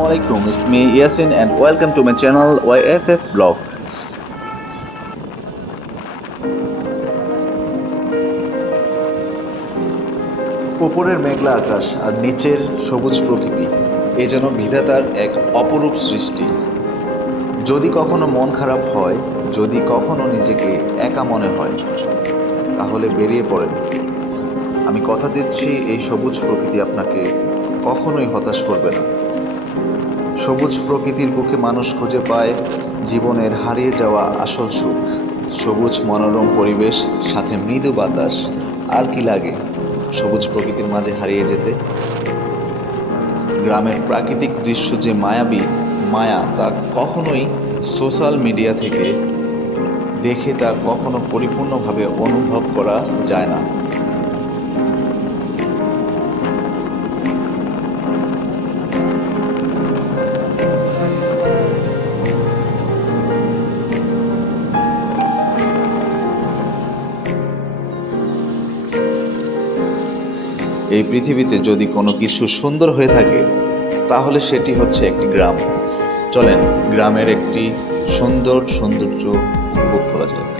Assalamu alaikum, it's me Yasin and welcome to my channel YFF Blog. উপরের মেঘলা আকাশ আর নিচের সবুজ প্রকৃতি এ যেন বিধাতার এক অপরূপ সৃষ্টি। যদি কখনো মন খারাপ হয়, যদি কখনো নিজেকে একা মনে হয়, তাহলে বেরিয়ে পড়েন। আমি কথা দিচ্ছি এই সবুজ প্রকৃতি আপনাকে কখনোই হতাশ করবে না। সবুজ প্রকৃতির বুকে মানুষ খুঁজে পায় জীবনের হারিয়ে যাওয়া আসল সুখ। সবুজ মনোরম পরিবেশ, সাথে মৃদু বাতাস, আর কি লাগে সবুজ প্রকৃতির মাঝে হারিয়ে যেতে। গ্রামের প্রাকৃতিক দৃশ্য যে মায়া তা কখনোই সোশ্যাল মিডিয়া থেকে দেখে তা কখনো পরিপূর্ণভাবে অনুভব করা যায় না। এই পৃথিবীতে যদি কোনো কিছু সুন্দর হয়ে থাকে তাহলে সেটি হচ্ছে একটি গ্রাম। চলেন গ্রামের একটি সৌন্দর্য উপভোগ করা যাক।